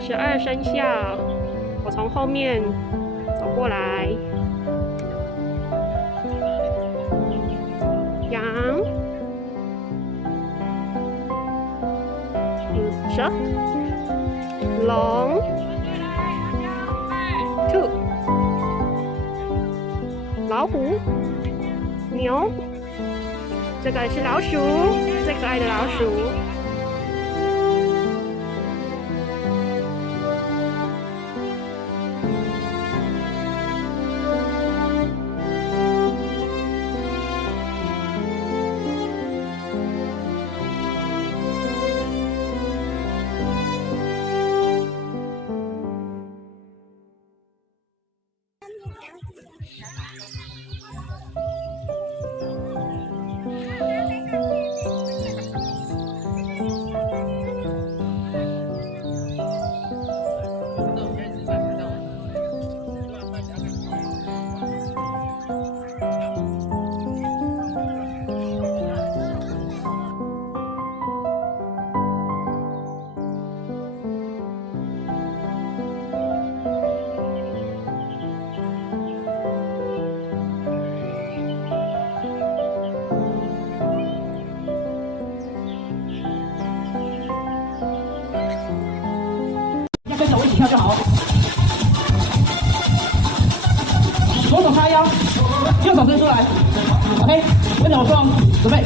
12生肖，我从后面走过来。羊，蛇，龙，兔，老虎，牛，这个是老鼠，最可爱的老鼠。跟着我一起跳就好。左手叉腰，右手伸出来。OK， 跟着我说，准备。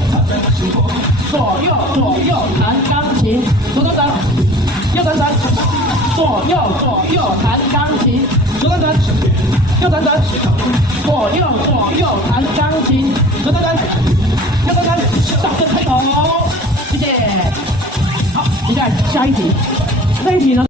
左右弹钢琴，左转转，右转转，左右弹钢琴，左转转，右转转，左右弹钢琴，左转转，右转转，掌声开头，谢谢。好，接下来下一题，这一题呢？